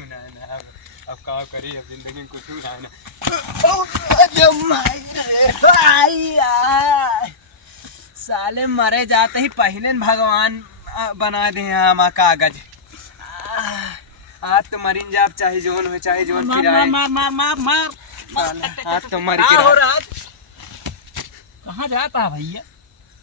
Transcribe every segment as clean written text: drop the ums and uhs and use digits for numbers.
ना है ना अब का करी अब जिंदगी में कुछ ना है ना। साले मरे जाते ही पहले भगवान बना दे हम कागज। आज तो मरीन जाब चाहे जोन हो चाहे जोन फिराए। मार मार मार मार आज तो मर के कहाँ जाता है भैया?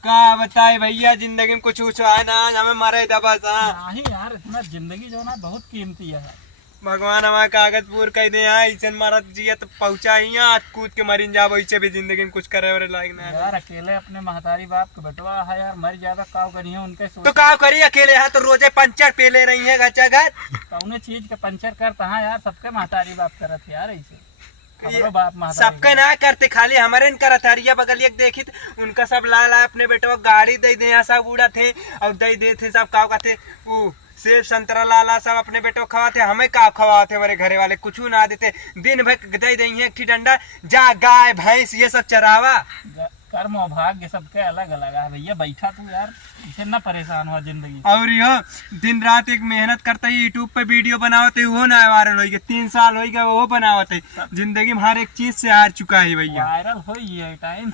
का बताए भैया जिंदगी में कुछ है ना हमें मरे दबा नहीं यार, इतना जिंदगी जो ना बहुत कीमती है। भगवान हमारा कागज पूर कर दे ऐसे मारा जिया तो पहुंचा ही आज कूद के मरीन जाब ऐसे भी जिंदगी में कुछ करे और लायक ना यार अकेले अपने महतारी बाप को बटवा है यार, मर ज्यादा काव करी उनके तो काव करी अकेले है तो रोजे पंचर पे ले रही है गचा घर कौने चीज का पंचर करता है यार, सबके महतारी बाप करत यार ऐसे सबके ना करते खाली हमारे करत हरिया बगलिया देखी उनका सब ला ला अपने बेटे गाड़ी दे दे सब उड़ा थे और दे दे थे सब काव का थे सेब संतरा लाला सब अपने बेटो खवाते हमें का खवाते हमारे घरे वाले कुछ ना देते दिन भर दे देंगे एक डंडा जा गाय भैंस ये सब चरावा। कर्म और भाग्य सबके अलग अलग है भैया, बैठा तू यार इसे ना परेशान हो जिंदगी। और यो दिन रात एक मेहनत करता है यूट्यूब पे वीडियो बनावते वो ना वायरल हो गया 3 साल हो गया वो बनावते जिंदगी में हर एक चीज से हार चुका है भैया। वायरल हो है टाइम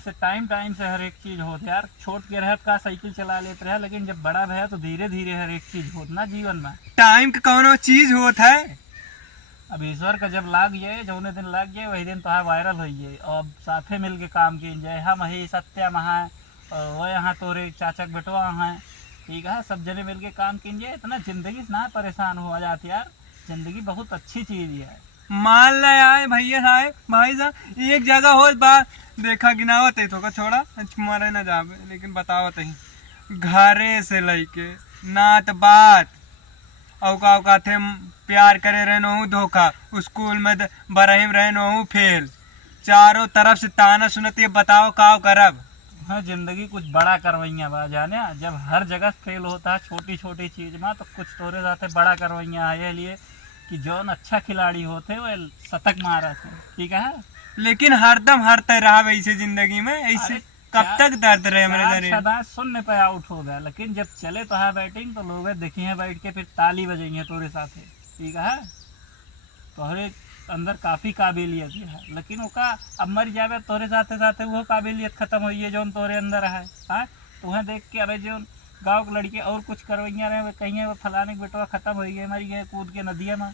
से हर एक चीज होती यार। छोट के रह का साइकिल चला लेते रहे लेकिन जब बड़ा रहे तो धीरे धीरे हर एक चीज होत ना जीवन में। टाइम का कौनो चीज होता है। अब ईश्वर का जब लाग जाए जौने दिन लाग जाए वही दिन तो वायरल हो जाए और साथे मिल के काम की जाए। हम ही सत्या महा वो यहाँ तोरे चाचक बेटवा हैं ठीक है, सब जने मिल के काम की जाए इतना जिंदगी से ना परेशान हो जाती यार। जिंदगी बहुत अच्छी चीज है। मान ले आए भैया साहब भाई साहब एक जगह हो बात देखा गिनावत है तो छोड़ा मारे ना जावे लेकिन बतावत ही घरे से लेके नात बात औका थे प्यार करे रहनो धोखा स्कूल में बरहिम रहनो फेल चारों तरफ से ताना सुनती है बताओ काव करब। हाँ जिंदगी कुछ बड़ा करवैया बा जाने जब हर जगह फेल होता है छोटी छोटी चीज में तो कुछ तोरे जाते बड़ा करवैया है ये लिए कि जौन अच्छा खिलाड़ी होते वो शतक मारा थे ठीक है। लेकिन हरदम हरते रहा वैसे जिंदगी में ऐसे कब तक दर्द रहे मेरे सदा शून्य पे आउट हो गया लेकिन जब चले तो है बैटिंग तो लोग देखी है बैठ के फिर ताली बजेंगे तोरे साथ ठीक है। तोहरे अंदर काफी काबिलियत है लेकिन उसका अब मर जावे तोरे साथे साथे वो काबिलियत खत्म हुई है जो तोरे अंदर है। हाँ तुम्हें देख के अबे जो गाँव के लड़के और कुछ करवैया रहे कहीं वो फलाने के बेटवा खत्म हो गए मरी गए कूद के नदिया में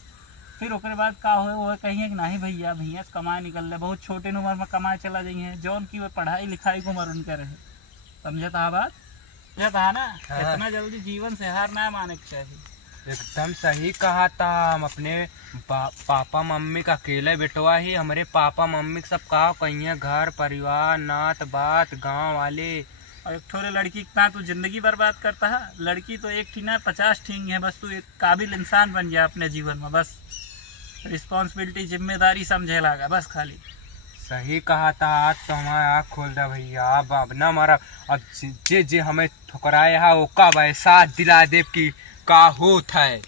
फिर उसके बाद का हो वो कहिए कि नहीं भैया भैया कमाए निकल रहे बहुत छोटे उम्र में कमाए चला जाइए जौन की वो पढ़ाई लिखाई को उम्र उनके रहे समझे था बात ये था ना। इतना जल्दी जीवन से हार ना माने के चाहिए। एकदम सही कहा था हम अपने पापा मम्मी का अकेले बेटवा ही हमारे पापा मम्मी सब कहा कहीं घर परिवार नात बात गांव वाले और एक थोड़े लड़की का तू जिंदगी बर्बाद करता है। लड़की तो एक ठीक ना 50 ठीक है बस तू एक काबिल इंसान बन गया अपने जीवन में बस रिस्पॉन्सिबिलिटी जिम्मेदारी समझे लागा बस खाली। सही कहा था आज तो हमारा आँख खोल दा भैया अब ना मारा अब जे जे हमें ठुकराए है वो कब एहसास दिला दे की का होता है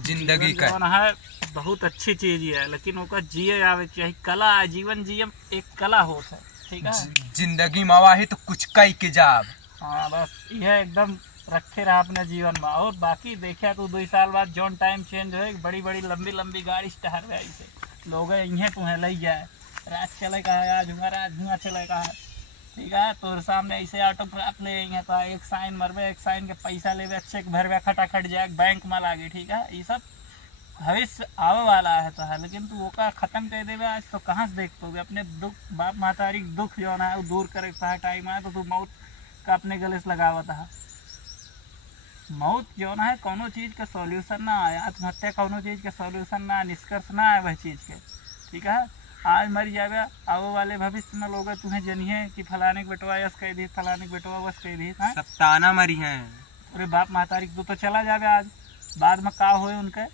जिंदगी का है बहुत अच्छी चीज है लेकिन ओका जिए आवे चाहिए कला जीवन जियम एक कला होता है ठीक है। जिंदगी मवा ही तो कुछ कई के जाब। हाँ बस यह एकदम रखे रहा अपने जीवन में और बाकी देखा तो 2 साल बाद जौन टाइम चेंज हो बड़ी बड़ी लंबी लंबी गाड़ी स्टार रही से लोग इन्हें तुम्हें ले जाए रात चले कहा आज हमारा आज धुआं चले कहा ठीक है। तो सामने ऐसे ऑटोग्राफ ले तो एक साइन मरबे एक साइन के पैसा लेवे चेक भरवे खटाखट जाए बैंक में लागे ठीक है। ये सब भविष्य आवे वाला है तो है लेकिन तू ओका खत्म कर देवे आज तो कहाँ से देख पाओगे अपने दुख बाप महतारी दुख जो है वो दूर करे टाइम आए तो तू मौत का अपने गले से लगावत है। मौत जो है कोनो चीज का सॉल्यूशन ना आए आत्महत्या कोनो चीज का सॉल्यूशन ना निष्कर्ष ना आए वह चीज के ठीक है। आज मर जावे आवे वाले भविष्य में लोग तुम्हें जनिए कि फलाने के बेटवा यस कह दी फलाने के बेटवा वस कह दी सब ताना मरी है अरे बाप महतारी तू तो चला जावे आज बाद में का होए उनके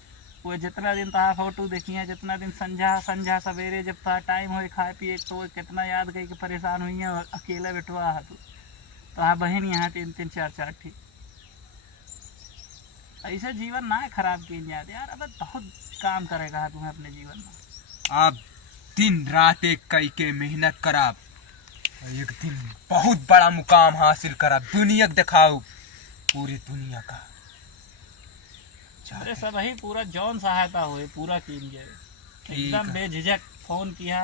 वो जितना दिन तहा फोटो देखी है जितना दिन संझा सवेरे जब तहा टाइम हो खाए पिए तो वो कितना याद गई कि परेशान हुई है अकेला बेटवा है तू तो बहन यहाँ 3 4 ठीक ऐसे जीवन ना खराब की याद यार अब बहुत काम करेगा तुम्हें अपने जीवन में। आप दिन रात एक कई के मेहनत कराब एक दिन बहुत बड़ा मुकाम हासिल कराब दुनिया दिखाओ पूरी दुनिया का अरे सब ही पूरा जौन सहायता हुए पूरा कीजिए, एकदम है। बेझिझक फोन किया,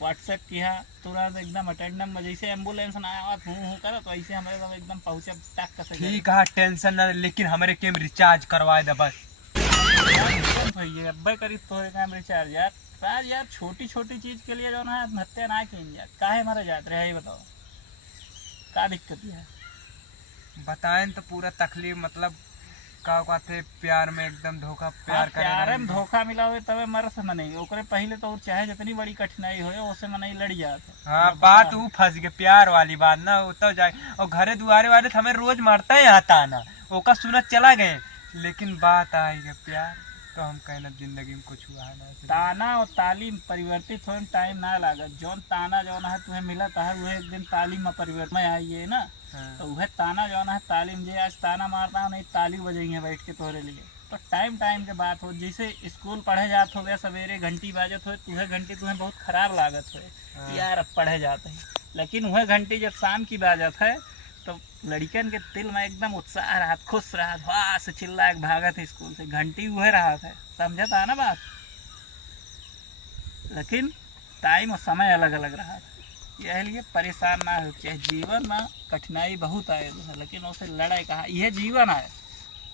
व्हाट्सएप किया, तुरंत एकदम अटेंडम में जैसे एम्बुलेंस ना आया हूँ करत वैसे हमारे सब एकदम पहुँचे टक कसे ठीक है, टेंशन ना, लेकिन हमारे केम रिचार्ज करवाए दे बस। अब्बे करी तो रिचार्ज यार राज यार, छोटी छोटी चीज के लिए जो ना आत्महत्या ना की यार, काहे मारे जात रहे बताओ, का दिक्कत है? बताएं तो पूरा तकलीफ, मतलब का कहते प्यार में एकदम धोखा, प्यार करे प्यार रहे में धोखा मिला हुए तबे मर से मनेगी, ओकरे पहले तो चाहे जितनी बड़ी कठिनाई हो उससे मनई लड़ जाते। हाँ, बात वो फंस गए, प्यार वाली बात ना, वो तो जाए और घरे दुआरे वाले हमें रोज मारता है यहाँ ताना, ओका सुनत चला गए, लेकिन बात आई है प्यार, तो हम कहना जिंदगी में कुछ हुआ ना। ताना और तालीम परिवर्तित होने में टाइम ना लागत, जौन ताना जौन है तुम्हें मिला था वह एक दिन तालीम में परिवर्तन में आई है ना। हाँ। तो वह ताना जौन है तालीम, जे आज ताना मारता हूँ नहीं ताली बजेंगे बैठ के तोहरे लिए, तो टाइम टाइम के बात हो, जैसे स्कूल पढ़े जात हो गया सवेरे घंटी बाजत हो, तुम्हें घंटी तुम्हें बहुत खराब लागत हो यार अब पढ़े जाते हैं, लेकिन वह घंटी जब शाम की बाजत है तो लड़कन के दिल में एकदम उत्साह रहा, खुश रहा, वाह से चिल्ला के भागत है स्कूल से, घंटी वह रहा था, समझा था ना बात। लेकिन टाइम और समय अलग अलग रहा था, यह लिए परेशान ना हो चाहे, जीवन में कठिनाई बहुत आए लेकिन उसे लड़ाई कहा, यह जीवन है,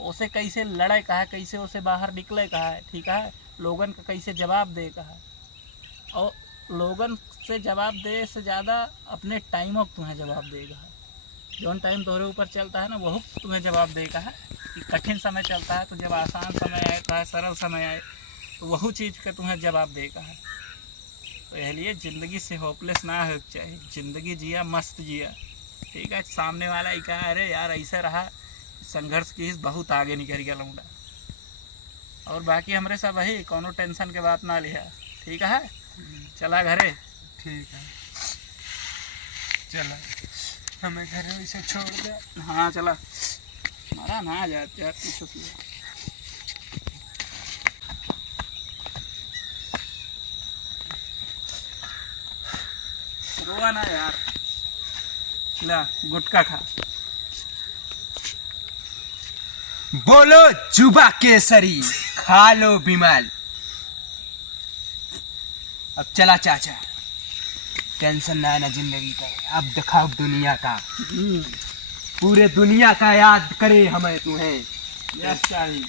उसे कैसे लड़ाई कहा, कैसे उसे बाहर निकले कहा है, ठीक है, लोगन का कैसे जवाब दे कहा, और लोगन से जवाब दे से ज़्यादा अपने टाइम को तुम्हें जवाब देगा, जौन टाइम तुम्हारे ऊपर चलता है ना वह तुम्हें जवाब देगा है, कि कठिन समय चलता है तो जब आसान समय आए चाहे सरल समय आए तो वही चीज़ का तुम्हें जवाब देगा है। तो इसलिए ज़िंदगी से होपलेस ना हो चाहिए, ज़िंदगी जिया मस्त जिया, ठीक है। सामने वाला ही कहा अरे यार ऐसे रहा, संघर्ष की बहुत आगे निकल गया लौंडा, और बाकी हमारे सब है कोनो टेंशन के बात ना लिया, ठीक है, चला घरे। ठीक है, चला हमें घर में इसे छोड़ दे। हाँ चला, हमारा ना जाते यार पीछे से। रोआ ना यार, ला गुटखा खा। बोलो जुबा केसरी, खा लो बिमल। अब चला चाचा, टेंशन ना ना जिंदगी का, अब दिखाओ दुनिया का, पूरे दुनिया का याद करे हमें तुम्हें। यस चाहिए।